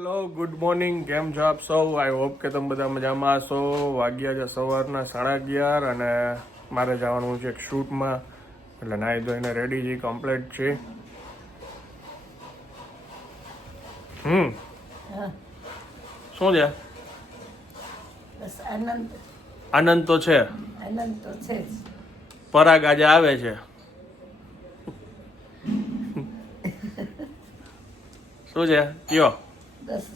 Hello good morning, કેમ છો આપ સૌ? આઈ હોપ કે તમે બધા મજામાં છો. વાગ્યા છે સવારના 11:30 અને મારે જવાનું છે એક શૂટમાં, એટલે નાહી ધોઈને રેડી છે, કમ્પ્લીટ છે. શું છે? બસ આનંદ આનંદ તો છે, છે જ. પરાગ આજે આવે છે. શું છે કયો? બસ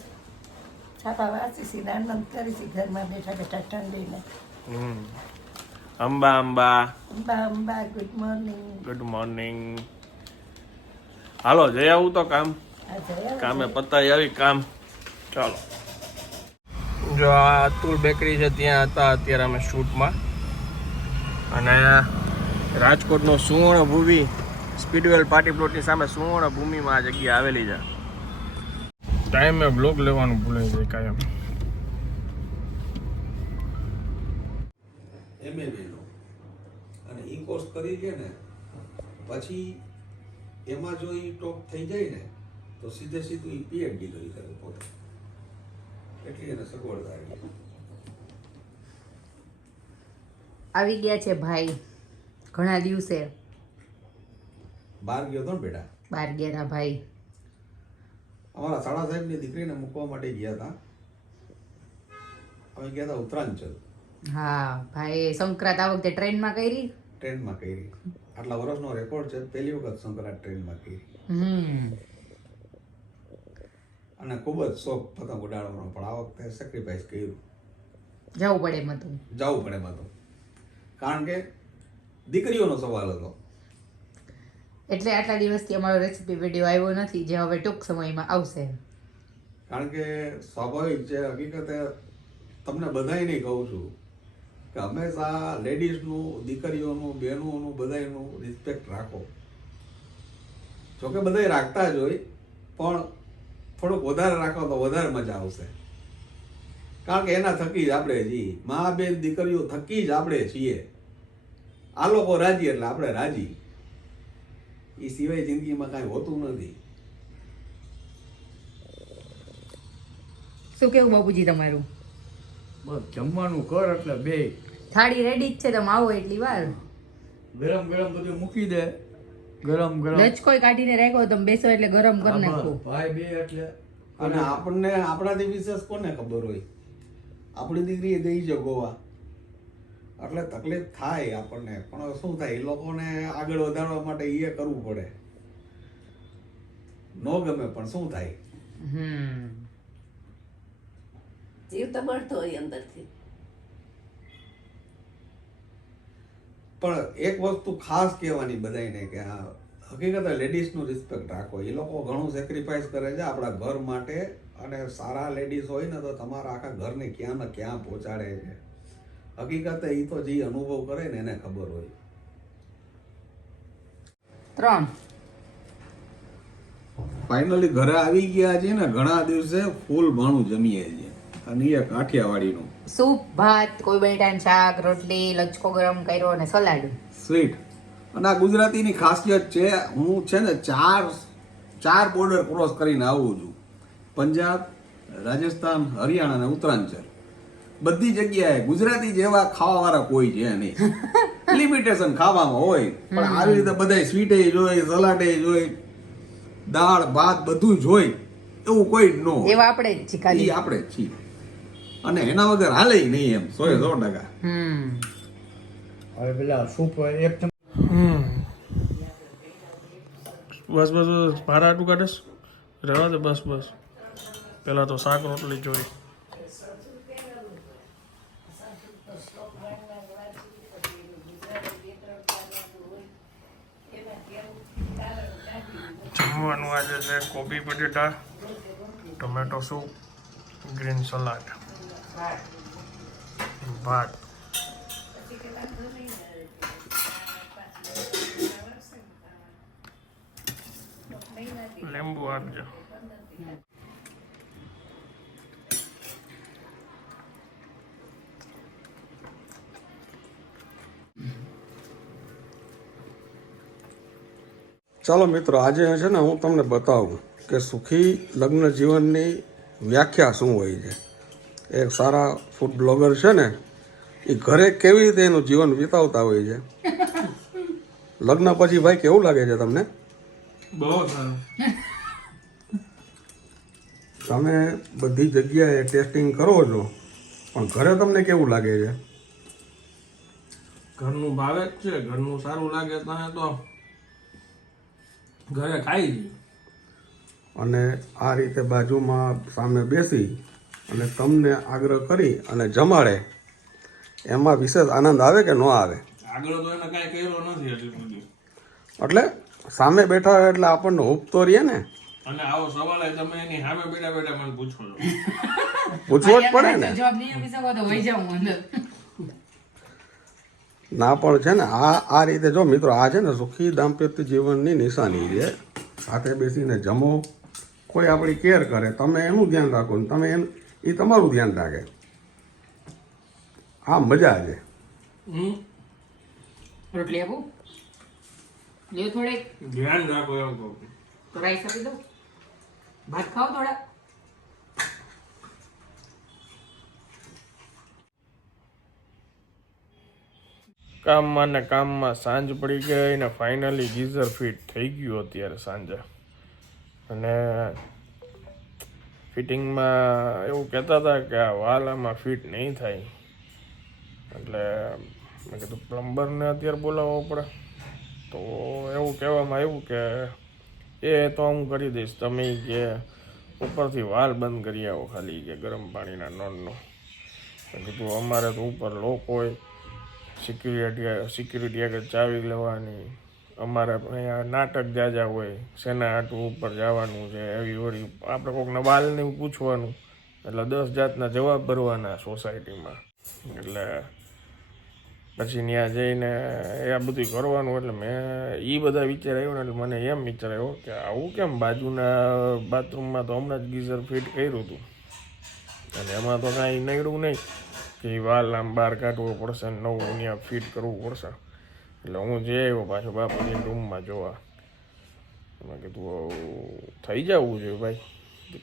છાપા વાંચીશી ને આનંદ કરીશી ઘરમાં બેઠા બેઠા ઠંડીને. Amba Amba Amba Amba good morning. Good morning. હાલો જઈ આવું તો કામે પતાઈ આવી કામ. ચાલો. જો આ અતુલ બેકરી છે, ત્યાં હતા અત્યારે અમે શૂટમાં. અને રાજકોટનો સુવર્ણ ભૂમિ સ્પીડવેલ પાર્ટી પ્લોટની સામે સુવર્ણ ભૂમિમાં આ જગ્યા આવેલી છે. ટાઈમે બ્લોગ લેવાનું ભૂલાઈ જાય કાયમ. એમએનો અને ઈ કોર્સ કરી લે ને પછી એમાં જો ઈ ટોપ થઈ જાય ને તો સીધે સીધું ઈ પીએચડી કરી શકે પોતે, એટલી એને સગવડતા રહી. આવી ગયા છે ભાઈ ઘણા દિવસે. બહાર ગયો હતો ને બેટા, બહાર ગયા હતા ભાઈ. અમારા સાડા સાહેબની દીકરીને મૂકવા માટે ગયા હતા. અમે ગયા હતા ઉત્તરાંચલ. હા ભાઈ, સંક્રાંત આ વખતે ટ્રેનમાં કરી. ટ્રેનમાં કરી. આટલા વર્ષનો રેકોર્ડ છે, પહેલી વખત સંક્રાંત ટ્રેનમાં કરી. અને ખૂબ જ શોખ પતંગ ઉડાડવાનો, પણ આ વખતે સેક્રિફાઈસ કર્યું. જવું પડે એમ હતું. જવું પડે એમ હતું, કારણ કે દીકરીઓનો સવાલ હતો. એટલે આટલા દિવસથી અમારો રેસીપી વિડીયો આવ્યો નથી, જે હવે ટૂંક સમયમાં આવશે. કારણ કે સ્વાભાવિક છે, હકીકતે તમને બધાયને કહું છું કે હંમેશા લેડીઝનું, દીકરીઓનું, બહેનોનું, બધાયનું રિસ્પેક્ટ રાખો. જોકે બધાય રાખતા જ હોય, પણ થોડુંક વધારે રાખો તો વધારે મજા આવશે. કારણ કે એના થકી જ આપણે છીએ, મા બેન દીકરીઓ થકી જ આપણે છીએ. આ લોકો રાજી એટલે આપણે રાજી. એ સિવાય જિંદગીમાં કાંઈ હોતું નથી. શું કેવું બાપુજી તમારું? બસ જમવાનું કર એટલે બે થાળી રેડી જ છે, તમે આવો એટલી વાર. ગરમ ગરમ બધું મૂકી દે. ગરમ ગરમ લચકોય કાઢીને રાખ્યો, તમે બેસો એટલે ગરમ કરી નાખો. ભાઈ બે એટલે અને આપણને આપણાથી વિશેષ કોને ખબર હોય? આપણી દીકરીએ ગઈ છે ગોવા, એટલે તકલીફ થાય આપણને, પણ શું થાય, એ લોકોને આગળ વધારવા માટે એ કરવું પડે. ન ગમે પણ શું થાય. જીવ તો બળતો હોય અંદરથી. પણ એક વસ્તુ ખાસ કહેવાની બધાને કે આ હકીકતે લેડીઝનું રિસ્પેક્ટ રાખો. એ લોકો ઘણું સેક્રિફાઈસ કરે છે આપણા ઘર માટે, અને સારા લેડીઝ હોય ને તો તમારા આખા ઘરને ક્યાં ને ક્યાં પહોંચાડે છે. હકીકતે એ તો જે અનુભવ કરે ને એને ખબર હોય. 3 ફાઇનલી ઘરે આવી ગયા છે ને, ઘણા દિવસે ફૂલ ભાણું જમીએ છીએ, અને એ કાઠિયાવાડીનું સૂપ, ભાત, કોઈ બટેટાનું શાક, રોટલી, લચકો ગરમ કર્યો અને સલાડ. સ્વીટ. અને આ ગુજરાતીની ખાસિયત છે, હું છે ને ચાર બોર્ડર ક્રોસ કરીને આવું છું. પંજાબ, રાજસ્થાન, હરિયાણા અને ઉત્તરાંચલ. બધી જગ્યાએ ગુજરાતી જેવા ખાવાવાળા કોઈ છે નહીં. લિમિટેશન ખાવામાં હોય, પણ આવી રીતે બધા સ્વીટે જોઈ, સલાડે જોઈ, દાળ ભાત બધું જોઈ, એવું કોઈ જ ન હોય. એવા આપણે જ છીએ ખાલી. ઈ આપણે જ છીએ, અને એના વગર હાલે નહીં એમ 100%. હવે પેલા સૂપ એક બસ બસ બસ, મારા આટલું કાઢીશ, રહેવા દે. બસ બસ, પેલા તો શાક રોટલી જોઈ. જમવાનું આજે છે કોબી બટેટા, ટોમેટો સૂપ, ગ્રીન સલાડ, ભાત. લીંબુ આપજો. ચાલો મિત્રો, આજે છે ને હું તમને બતાવું કે સુખી લગ્ન જીવનની વ્યાખ્યા શું હોય છે. એક સારા ફૂડ બ્લોગર છે ને એ ઘરે કેવી રીતે એનું જીવન વિતાવતા હોય છે. લગ્ન પછી ભાઈ કેવું લાગે છે તમને? બહુ સારું. તમે બધી જગ્યાએ ટેસ્ટિંગ કરો છો પણ ઘરે તમને કેવું લાગે છે? ઘરનું ભાવે જ છે, ઘરનું સારું લાગે તને તો ઘરે ખાઈ જઈએ. અને આ રીતે બાજુમાં સામે બેસી અને તમને આગ્રહ કરી અને જમાડે એમાં વિશેષ આનંદ આવે કે ન આવે? આગળ તો એને કાંઈ કર્યો નથી એટલી બધી. એટલે સામે બેઠા હોય એટલે આપણને હૂપ તો રહે ને. અને આવો સવાલ તમે એની સામે બેઠા બેઠા મને પૂછો છો. પૂછવો જ પડે ને. જવાબ નહીં આપી શકો તો વહી જાઉં અંદર. ના પણ છે ને આ રીતે જો મિત્રો, આ છે ને સુખી દાંપત્ય જીવનની નિશાની છે. સાથે બેસીને જમો, કોઈ આપણી કેર કરે, તમે એનું ધ્યાન રાખો ને તમે એ તમારું ધ્યાન રાખે. આ મજા છે. રોટલી આપું? લ્યો થોડેક. ધ્યાન રાખો એમ કહું. તો રાઈસ આપી દઉં? ભાત ખાઓ થોડા? કામમાં ને કામમાં સાંજ પડી ગઈ ને ફાઇનલી ગીઝર ફિટ થઈ ગયું અત્યારે સાંજે. અને ફિટિંગમાં એવું કહેતા હતા કે આ વાલ આમાં ફિટ નહીં થાય, એટલે મેં કીધું પ્લમ્બરને અત્યારે બોલાવવો પડે. તો એવું કહેવામાં આવ્યું કે એ તો હું કરી દઈશ, તમે કે ઉપરથી વાલ બંધ કરી આવો ખાલી કે ગરમ પાણીના નળનો. મેં કીધું અમારે તો ઉપર લોક હોય, સિક્યુરિટી આગળ ચાવી લેવાની, અમારે અહીંયા નાટક જાજા હોય, શેના આટું ઉપર જવાનું છે, એવી વળી આપણે કોઈકને વાલને પૂછવાનું, એટલે 10 જાતના જવાબ ભરવાના સોસાયટીમાં. એટલે પછી ત્યાં જઈને એ બધું કરવાનું. એટલે મેં એ બધા વિચાર આવ્યો ને એટલે મને એમ વિચાર આવ્યો કે આવું કેમ બાજુના બાથરૂમમાં તો હમણાં જ ગીઝર ફિટ કર્યું હતું અને એમાં તો કાંઈ નીકળ્યું નહીં કે વાલ આમ બહાર કાઢવો પડશે, નવું ત્યાં ફિટ કરવું પડશે. એટલે હું જે આવ્યો પાછો બાપુજી રૂમમાં જોવા. મેં કીધું થઈ જવું જોઈએ ભાઈ,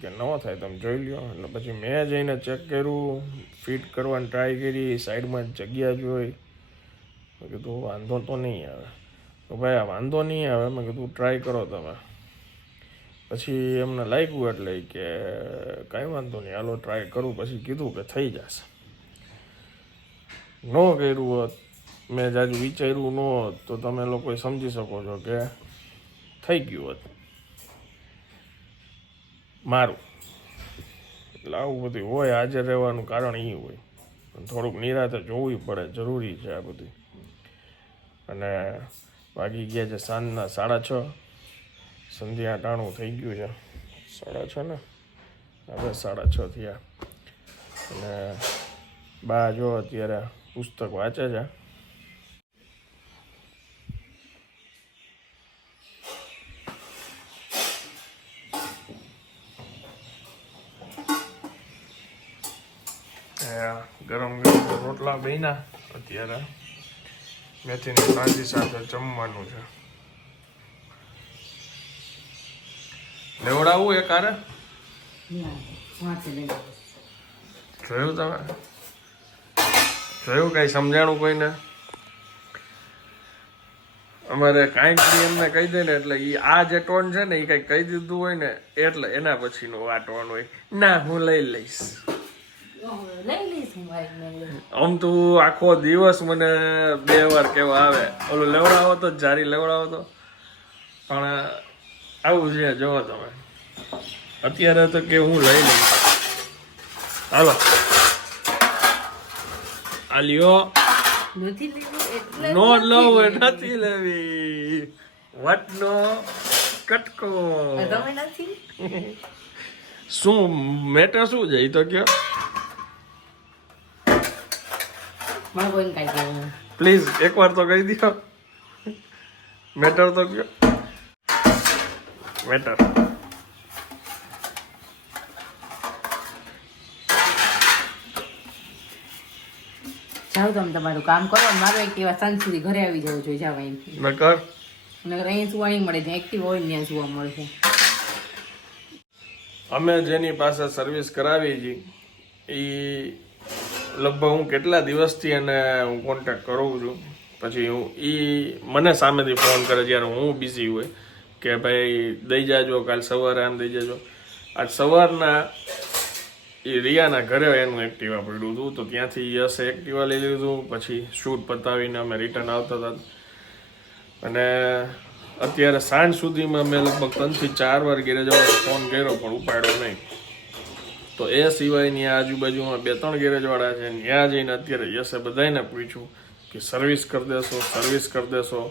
કે ન થાય તમે જોઈ લ્યો. એટલે પછી મેં જઈને ચેક કર્યું, ફિટ કરવાની ટ્રાય કરી, સાઈડમાં જગ્યા જોઈ. મેં કીધું વાંધો તો નહીં આવે. તો ભાઈ આ વાંધો નહીં આવે, મેં કીધું ટ્રાય કરો તમે. પછી એમને લાગ્યું એટલે કે કાંઈ વાંધો નહીં, હાલો ટ્રાય કરું. પછી કીધું કે થઈ જશે. ન કર્યું હોત, મેં જાજુ વિચાર્યું ન હોત તો તમે લોકો સમજી શકો છો કે થઈ ગયું હોત મારું. એટલે આવું બધું હોય, હાજર રહેવાનું કારણ એ હોય. થોડુંક નિરાતે જોવું પડે, જરૂરી છે આ બધું. અને વાગી ગયા છે સાંજના 6:30, સંધ્યા ટાણું થઈ ગયું છે. 6:30 ને હવે 6:30 થયા. અને બા જો અત્યારે પુસ્તક વાંચે છે. ગરમ ગરમ રોટલા બન્યા અત્યારે, મેથીની ભાજી સાથે જમવાનું છે. લેવડાવું એક હારે? જોયું તમે? જોયું કઈ સમજાણું કોઈને? અમારે કાંઈક બી એમને કહી દે ને એટલે એ આ જે ટોન છે ને એ કંઈક કહી દીધું હોય ને એટલે એના પછીનું આ ટોન હોય. ના હું લઈ લઈશ. આમ તો આખો દિવસ મને 2 વાર કેવા આવે, ઓલું લેવડાવો તો જારી લેવડાવો તો. પણ આવું છે, જોવો તમે. અત્યારે તો કે હું લઈ લઈશ. હાલો આ લ્યો. નો લવ નથી લેવી. વટનો કટકો. શું મેટર શું છે એ તો કયો પ્લીઝ, એકવાર તો કહી દો. મેટર તો કયો મેટર. જાઓ તમે તમારું કામ કરો, મારો એક્ટિવા સાંજ સુધી ઘરે આવી જવું જોઈએ. જાવ અહીંથી નકર અહીંયા સુવા નહીં મળે, જ્યાં એક્ટિવ હોય ત્યાં સુવા મળે છે. અમે જેની પાસે સર્વિસ કરાવી છે એ લગભગ હું કેટલા દિવસથી એને હું કોન્ટેક્ટ કરું છું. પછી મને સામેથી ફોન કરે જ્યારે હું બિઝી હોય કે ભાઈ દઈ જાજો, કાલ સવારે આમ દઈ જાજો. આજ સવારના એ રિયાના ઘરે એનું એક્ટિવા પડ્યું હતું, તો ત્યાંથી યશે એક્ટિવા લઈ લીધું. પછી શૂટ પતાવીને અમે રિટર્ન આવતા હતા અને અત્યારે સાંજ સુધીમાં મેં લગભગ 3 થી 4 વાર ગેરેજવાળાને ફોન કર્યો પણ ઉપાડ્યો નહીં. તો એ સિવાયની આજુબાજુમાં 2-3 ગેરેજવાળા છે, ત્યાં જઈને અત્યારે યશે બધાને પૂછ્યું કે સર્વિસ કરી દેશો,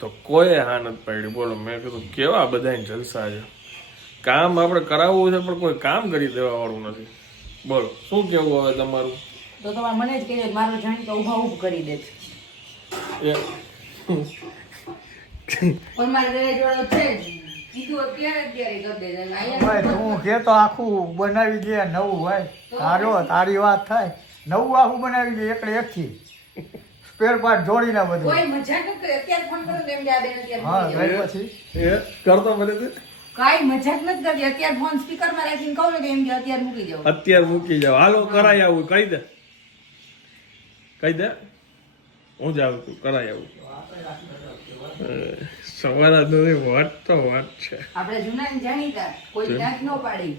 તો કોઈ હા નથી પાડી. બોલો, મેં કીધું કેવા બધાને જલસા છે, કામ આપણે કરાવવું છે પણ કોઈ કામ કરી દેવા વાળું નથી. બોલો શું કેવું હવે તમારું? તો તમારે મને જ કહેજો, મારો જાણી તો ઊભા ઊભ કરી દે પણ મારે ગેરેજ વાળો છે કીધું અત્યારે કરી દે. ભાઈ તું કે તો આખું બનાવી દે નવું ભાઈ, તારી વાત થાય, નવું આખું બનાવી દે એકડે એકથી સ્પેર પાર્ટ જોડીને બધું. કોઈ મજાક ન કરે. અત્યારે ફોન કરો એમ કે આ બેન હા અત્યારે પછી કરતો મને કાઈ મજાક નથી કરતી. અત્યારે ફોન સ્પીકરમાં રાખીને કહું ને કે એમ કે અત્યારે મૂકી જાવ. અત્યારે મૂકી જાવ, હાલો કરાઈ આવું, કહી દે હું જાઉં છું, કરાઈ આવું. સવારે વાત તો વાત છે. આપણે જૂના ને જાણીતા કોઈ નાક ન પાડી.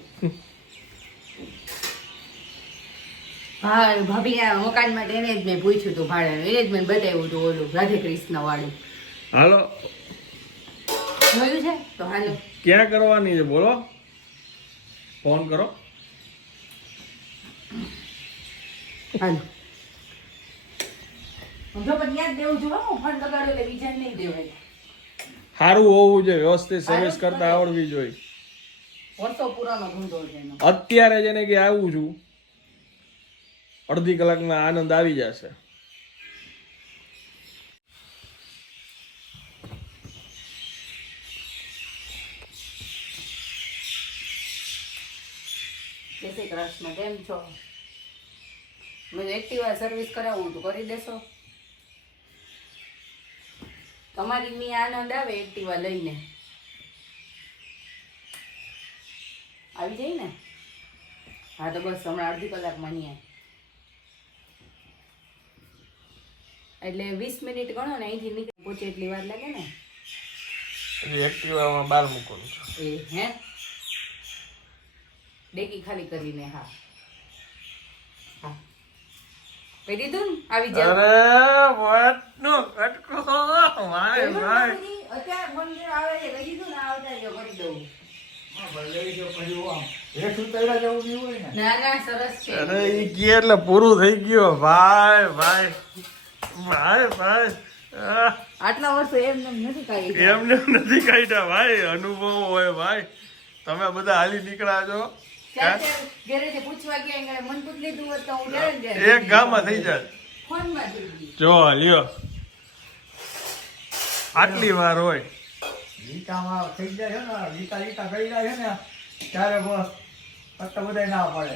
હા, ભાભી મકાન માટે એને જ મેં પૂછ્યું હતું ભાડાનું, એને જ મેં બતાવ્યું હતું ઓલું રાધે કૃષ્ણ વાળું. હાલો જોયું છે તો હાલો. ક્યાં કરવાની છે બોલો, ફોન કરો. હાલો જો પણ યાદ દેવું જો ફોન લગાડ્યો એટલે બીજાને નહીં દેવાય. સારું હોવું જોઈએ, વ્યવસ્થિત સર્વિસ કરતા આવડવી જોઈએ. વર્ષો પુરાનો ધંધો છે એનો. અત્યારે જેને કે આવું છું, અડધી કલાકમાં આનંદ આવી જશે. જય શ્રી કૃષ્ણ, કેમ છો? મેં એક્ટિવા સર્વિસ કરાવું તો કરી દેશો? તમારી ની આનંદ આવે એક્ટિવા લઈને આવી જાય ને. હા તો બસ હમણાં અડધી કલાકમાં નહીં એટલે 20 મિનિટ ગણો ને, અહીંથી નીકળી પહોંચે એટલી વાર લાગે ને. એક્ટિવામાં બાર મૂકવાનું છે. એ હે ડેકી ખાલી કરીને. હા હા કહી દીધું ને આવી જાવ. અરે વાતનો કટકો ભાઈ ભાઈ. અત્યારે ફોન આવે છે કહી દીધું ને આવતા જો કરી દઉં. ના ના સરસ છે. અરે ઈ કે એટલે પૂરું થઈ ગયું ભાઈ ભાઈ ભાઈ ભાઈ. આટલા વર્ષો એમ નથી કાઢી. એમને નથી કાઢ્યા ભાઈ, અનુભવ હોય ભાઈ. તમે બધા હાલી નીકળ્યા છો, ઘરે પૂછવા ગયા મન પૂછ લીધું હોત તો હું ઘરે એક ગામમાં થઈ જાય. ફોનમાં થઈ ગઈ. જો લ્યો આટલી વાર હોય. લીટામાં થઈ જાય છે ને, લીટા કરી જાય છે ને ત્યારે બસ આટલા બધા ના પડે.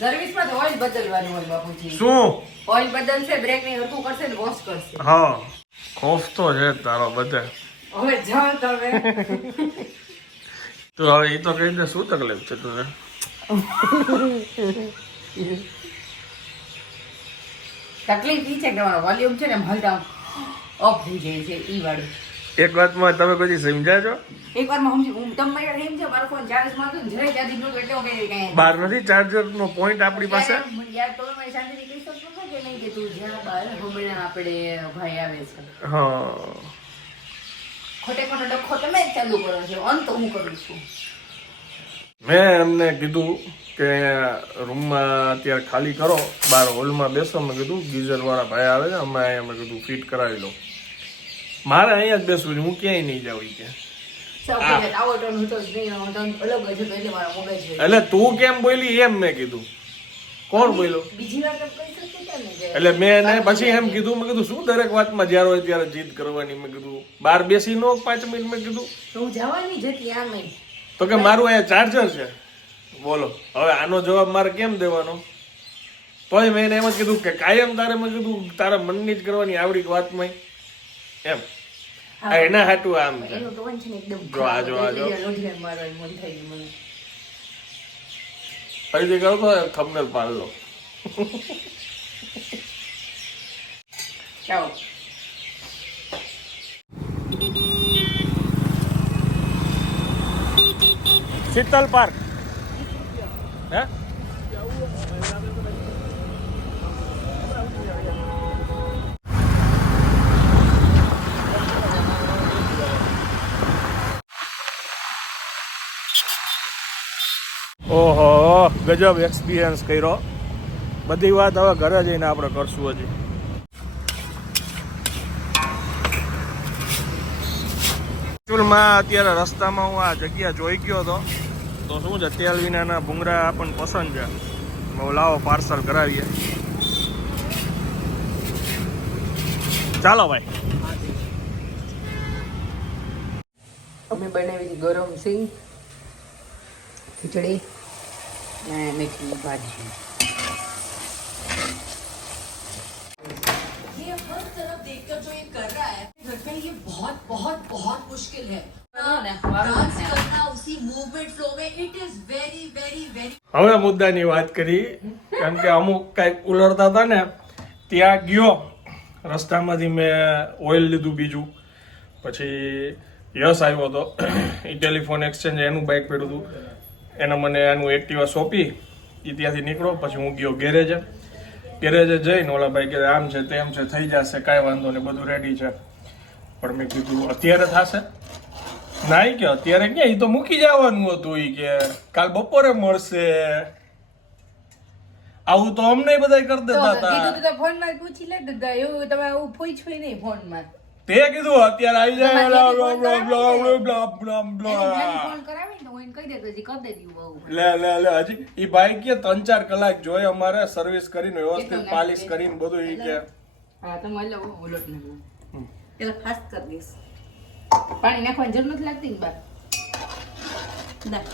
સર્વિસમાં તો ઓઇલ બદલવાનું હોય બાપુજી. શું ઓઇલ બદલશે, બ્રેક ને હરકું કરશે ને વોશ કરશે. હા, ખોફ તો છે તારો બધે. હવે જાઓ તમે. તો હવે એ તો કહી દે શું તકલીફ છે તને? તકલીફ ઈ છે કે મારો વોલ્યુમ છે ને હલતા ઓફ થઈ જાય છે ઈ વાળું. એક વાતમાં તમે પછી સમજ્યા છો? એકવારમાં સમજી હું તમે સમજો મારો ફોન ચાર્જ માં હતો જરાય ચાર્જિંગ નહોતું એટલે હું કઈ બહાર નથી ચાર્જર નો પોઈન્ટ આપણી પાસે. યાર તો મને શાંતિથી કહી શકતો હતો કે નહીં કે તું જ્યાં બહાર હમણાં આપણે ભાઈ આવે છે. હા, ખોટે ખોટો ડખો તમે જ ચાલુ કરો છો, અંત હું કરું છું. મેં એમને કીધું કે રૂમમાં અત્યારે ખાલી કરો, બહાર હોલમાં બેસો. મેં કીધું ગીઝર વાળા ભાઈ આવે છે, અમે અહીંયા મેં કીધું ફિટ કરાવી લો. મારે અહીંયા જ બેસવું છે, હું ક્યાંય નહીં જાઉં કે. આવો ટર્ન હતો જ નહીં, અલગ જ હતો એટલે મારા મગજ હોય. એટલે તું કેમ બોલી એમ મેં કીધું. કોણ બોલ્યો? બીજી વાર તમે કહી શકતો કેમ નહીં? એટલે મેં એને પછી એમ કીધું, મેં કીધું શું દરેક વાતમાં જ્યારે હોય ત્યારે જીદ કરવાની. મેં કીધું બહાર બેસી નો 5 મિનિટ. મેં કીધું તો હું જવાની જ હતી આમ. તો કે મારું અહીંયા ચાર્જર છે. બોલો હવે આનો જવાબ મારે કેમ દેવાનો? તોય મેં એને એમ જ કીધું કે કાયમ તારે, મેં કીધું તારા મનની જ કરવાની આવડી વાતમાં એમ. આ એના હાટું આમ છે. એનું ટોન છે ને એકદમ જો આ જો આ જો. લોઢિયા મારવાનું મન થઈ ગયું મને. ફરીથી કરો તો થંબનેલ પાડ લો. ચાલો. શીતલ પાર્ક હે ઓહો ગજબ એક્સપિરિયન્સ કર્યો. બધી વાત હવે ઘરે જઈને આપણે કરશું. હજી એકચ્યુઅલમાં અત્યારે રસ્તામાં હું આ જગ્યા જોઈ ગયો હતો તો શું છે તેલ વિનાના ભૂંગળા આપણને પસંદ છે. હું લાવો પાર્સલ કરાવીએ. ચાલો ભાઈ. અમે બનાવી હતી ગરમ સિંગ, ખીચડી અને મેથીની ભાજી. ये हर तरफ देखकर जो ये कर रहा है लगता है ये बहुत बहुत बहुत मुश्किल है डांस करना उसी मूवमेंट फ्लो में it is very very very હવે મુદ્દાની વાત કરી કેમ કે અમુક કાંઈક ઉલરતા હતા ને ત્યાં ગયો રસ્તામાંથી મેં ઓઇલ લીધું બીજું. પછી યશ આવ્યો હતો એ ટેલિફોન એક્સચેન્જ એનું બાઇક પડ્યું હતું એને મને એનું એક્ટિવા સોંપી એ ત્યાંથી નીકળો. પછી હું ગયો ગેરેજે જઈને ઓલા ભાઈ કે આમ છે તેમ છે થઈ જશે કાંઈ વાંધો નહીં બધું રેડી છે. પણ મેં કીધું અત્યારે થશે ના કે અત્યારે ક્યાં એ તો મૂકી જવાનું હતું એ કે કાલ બપોરે મળશે. આવું તો અમને બધા કરી દેતા હતા. તો ફોનમાં પૂછી લે દાદા, એવું તમે આવું પૂછ્યું નહીં ફોનમાં. તે કીધું અત્યારે આવી જાય ફોન કરાવી ને હું એને કહી દેતો હજી કરી દેતી બહુ. લે હજી ઈ ભાઈ કે 3-4 કલાક જોઈએ અમારે સર્વિસ કરીને વ્યવસ્થિત પાલિશ કરીને બધું ઈ કે હા તમે એટલે ઓલોટ ને એટલે ફાસ્ટ કરી દઈશ. પાણી નાખવાની જરૂર નથી લાગતી ને બા ના.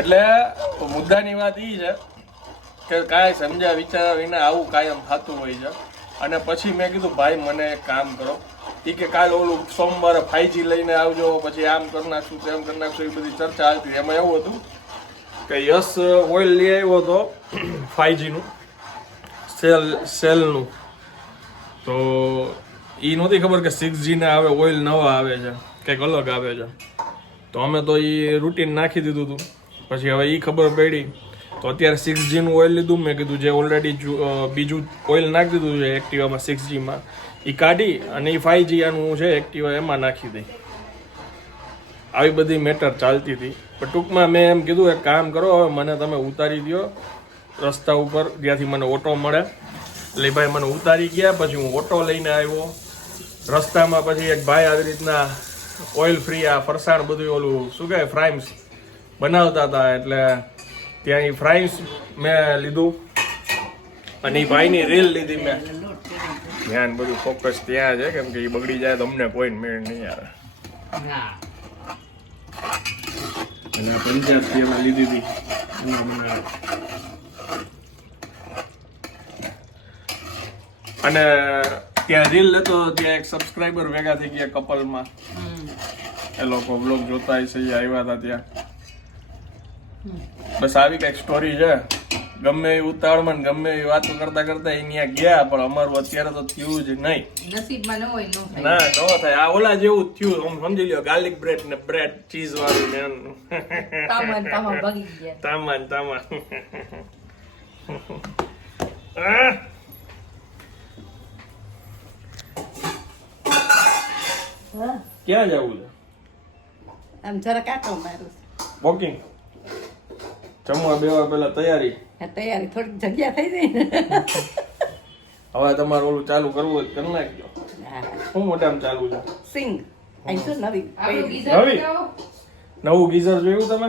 એટલે મુદ્દાની વાત ઈ છે કે કાંઈ સમજ્યા વિચાર્યા વિના આવું કાયમ થતું હોય છે. અને પછી મેં કીધું ભાઈ મને એક કામ કરો ઈ કે કાલ ઓલું સોમવારે 5G લઈને આવજો પછી આમ કરી નાખશું તેમ કરી નાખશું એ બધી ચર્ચા હાલતી. એમાં એવું હતું કે યશ ઓઇલ લઈ આવ્યો હતો 5G નું સેલનું. તો એ નહોતી ખબર કે 6G ના આવે ઓઇલ નવા આવે છે કંઈક અલગ આવે છે. તો અમે તો એ રૂટીન નાખી દીધું હતું. પછી હવે એ ખબર પડી તો અત્યારે 6G નું ઓઇલ લીધું. મેં કીધું જે ઓલરેડી બીજું ઓઇલ નાખી દીધું છે એક્ટિવામાં 6G માં એ કાઢી અને એ 5G આનું છે એક્ટિવા એમાં નાખી દઈ. આવી બધી મેટર ચાલતી હતી. પણ ટૂંકમાં મેં એમ કીધું એક કામ કરો હવે મને તમે ઉતારી દો રસ્તા ઉપર જ્યાંથી મને ઓટો મળે. એટલે ભાઈ મને ઉતારી ગયા. પછી હું ઓટો લઈને આવ્યો. રસ્તામાં પછી એક ભાઈ આવી રીતના ઓઇલ ફ્રી આ ફરસાણ બધું ઓલું શું કહેવાય ફ્રાઈમ્સ બનાવતા હતા. એટલે ત્યાં એ ફ્રાઈમ્સ મેં લીધું અને એ ભાઈની રીલ લીધી મેં. ધ્યાન બધું ફોકસ ત્યાં છે કેમ કે એ બગડી જાય તો અમને કોઈ મેળ નહીં આવે. અને આ પંજાબથી અમે લીધી હતી. અને ત્યાં રીલ લેતો ત્યાં એક સબસ્ક્રાઈબર ભેગા થઈ ગયા કપલમાં. એ લોકો બ્લોગ જોતા હશે એ આવ્યા હતા ત્યાં. બસ આવી કઈક સ્ટોરી છે. ગમે એ ઉતાવળમાં ગમે એ વાતો કરતા કરતા અહીંયા ગયા પણ અમારું અત્યારે તો થયું જ નહીં. નસીબમાં ન હોય ન થાય. ના ન થાય. આ ઓલા જેવું જ થયું. આમ સમજી લ્યો ગાર્લિક બ્રેડ ને બ્રેડ ચીઝ વાળું ને એનું. તામાન ભાગી ગયા. તામાન હા ક્યાં જવું છે? આમ જરા કાંટો મારું વોકિંગ. જમવા બેવા પેલા તૈયારી. તૈયારી થોડીક જગ્યા થઈ જાય ને હવે તમારે ઓલું ચાલુ કરવું હોય તો કરી નાખજો. હા શું મોટામાં ચાલુ છે? સિંગ અહીં તો નવી આપણું પહેરી. ગીઝર નવી? બતાવો. નવું ગીઝર જોયું તમે?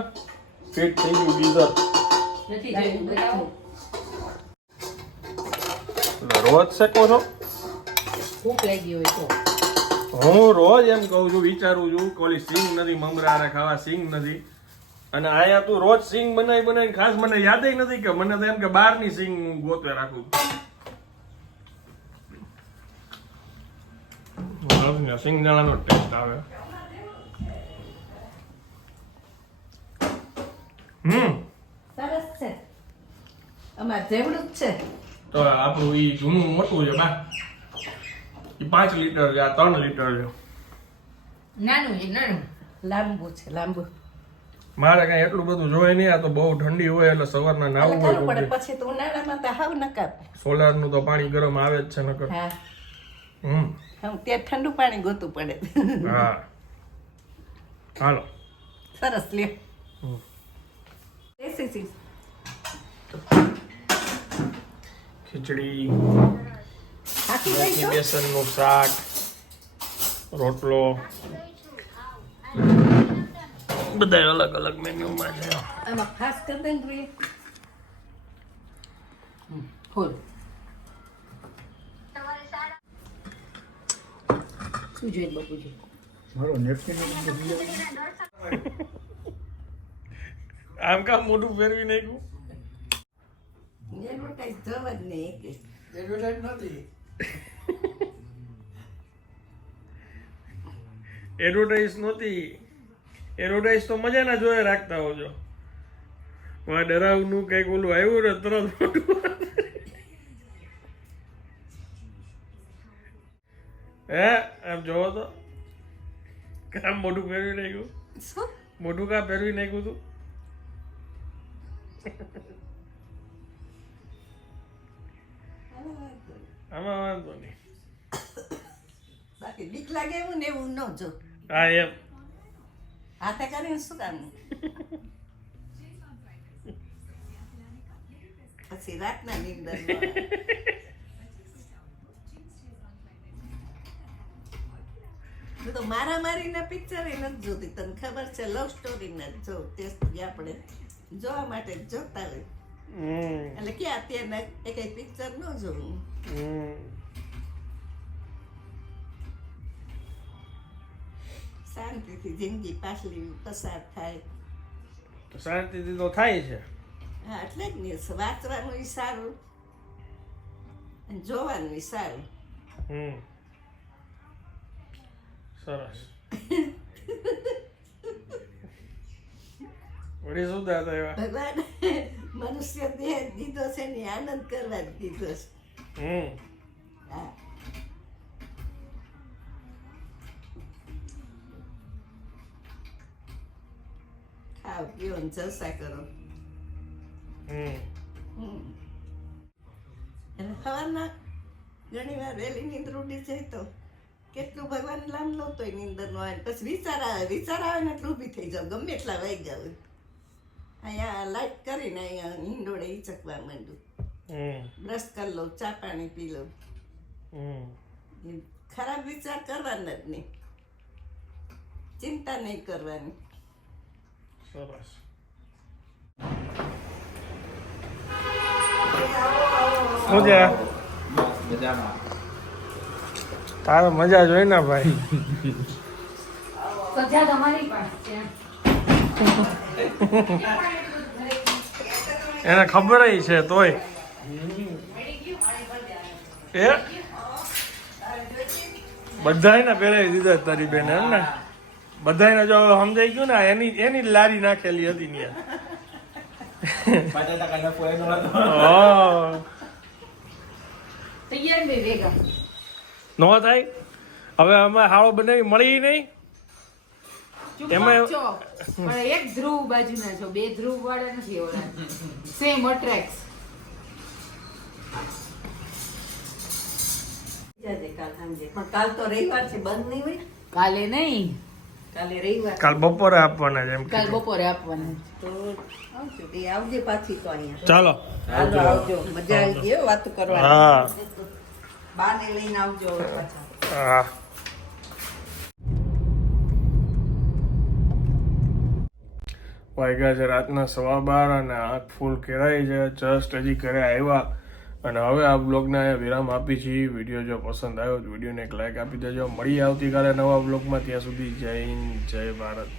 ફિટ થઈ ગયું ગીઝર. નથી જોયું બતાવો. રોજ શેકો છો? ભૂખ લાગી હોય તો હું રોજ એમ કહું છું વિચારું છું કે ઓલી સિંગ નથી મમરા ખાવા સિંગ નથી. અને અહીંયા તું રોજ સિંગ બનાવી ખાસ મને યાદ નથી કે મને તો એમ કે બહારની સિંગ હું ગોતવે રાખું. નથી, સિંગદાણાનો ટેસ્ટ આવે. સરસ છે, અમારે જેવડું જ છે. તો આપણું ઈ જૂનું મોટું છે બા, ઈ 5 લીટર છે, આ 3 લીટર છે. નાનું છે નાનું. લાંબુ છે, લાંબુ. મારે કઈ એટલું બધું જોઈએ નહીં, આ તો બહુ ઠંડી હોય એટલે સવારના નાવું એટલે કરવું પડે, હોય. પછી તો ઉનાળામાં તો હાવ નકામ. સોલાર નું તો પાણી ગરમ આવે જ છે નકર. હા, હમ ત્યાં ઠંડુ પાણી ગોતું પડે. હા હાલો. સરસ લ્યો. હમ. દેશી ચીજ. ખીચડી, થાકી ગઈ છો? બેસન નું શાક, રોટલો, બધા અલગ અલગ મેન્યુમાં છે. આમાં ખાસ કરી દે ને પ્રિય. ખોલ. શું જોઈએ બાપુજી? મારો નેપકિન આમ કામ મોઢું ફેરવી નાખ્યું. એડવર્ટાઈઝ જોવા જ નહીં એકે. એડવર્ટાઈઝ નહોતી. એડવર્ટાઈઝ તો મજાના જોયે રાખતા હોજો. વા ડરાવનું કઈક ઓલું આવ્યું ને તરત મોઢું. હે આમ જોવો તો કામ મોઢું ફેરવી નાખ્યું. શું? મોઢું કામ ફેરવી નાખ્યું તું. આમાં વાંધો નહીં. બાકી બીક લાગે એવું ને એવું ન જો. હા એમ. હાથે કરીને શું કામ? પછી રાતના નીંદર ન આવે. હું તો મારામારીના પિક્ચર નથી જોતી, તને ખબર છે, લવ સ્ટોરી ના જો તે આપણે જોવા માટે જ જોતા હોય. એટલે કે અત્યારના એક પિક્ચર ન જોવું. શાંતિથી જિંદગી પાછલી પસાર થાય. તો શાંતિથી તો થાય છે. હા એટલે જ ને, વાંચવાનું ય સારું અને જોવાનું ય સારું. સરસ. વળી શું દાદા એવા? ભગવાન મનુષ્ય દેહ દીધો છે ને આનંદ કરવા જ દીધો છે. હા. ખાઓ પીઓ ને જલસા કરો. અને સવારના ઘણી વાર વહેલી નીંદર ઉડી જાય તો કેટલું ભગવાન લામ લો તોય નીંદર નો આવે. પછી વિચાર આવે ને એટલે ઊભી થઈ જાવ, ગમે એટલા વાગ્યા હોય. અહીંયા લાઈટ કરીને અહીંયા હિંડોળે ઈચકવા માંડું. બ્રશ કરી લઉં, ચા પાણી પી લઉં. ખરાબ વિચાર કરવાના જ નહીં, ચિંતા નહીં કરવાની. સરસ. તારે મજા જોઈ ને ભાઈ. સજા તમારી પાસે એને ખબર છે તોય એ બધાને પહેરાવી દીધા તારી બેન એમ ને. બધાને જો સમજાઈ ગયું ને, એની જ લારી નાખેલી હતી ને. તૈયાર બે ભેગા નો થાય. હવે અમે હાળો બનાવી મળી નહીં. એમાં પણ એક ધ્રુવ બાજુના છો, બે ધ્રુવ વાળા નથી. ઓલા સેમ અટ્રેક્ટ. કાલ સાંજે પણ કાલ તો રવિવાર છે, બંધ નહીં હોય. કાલે નહીં, કાલે રવિવાર. કાલ બપોરે આપવાના છે એમ. કાલ બપોરે આપવાના. તો આવજો, એ આવજે પાછી તો અહીંયા. ચાલો હાલો આવજો, મજા આવી ગઈ હો વાતો કરવાની. હા બાને લઈને આવજો હવે પાછા. હા. વાગ્યા છે રાતના 12:15 અને આંખ ફૂલ કેરાઈ છે. જસ્ટ હજી ઘરે આવ્યા અને હવે આ બ્લોગને વિરામ આપી છીએ. વિડીયો જો પસંદ આવ્યો તો વિડીયોને એક લાઈક આપી દેજો. મળીએ આવતીકાલે નવા બ્લોગમાં. ત્યાં સુધી જય હિન્દ, જય ભારત.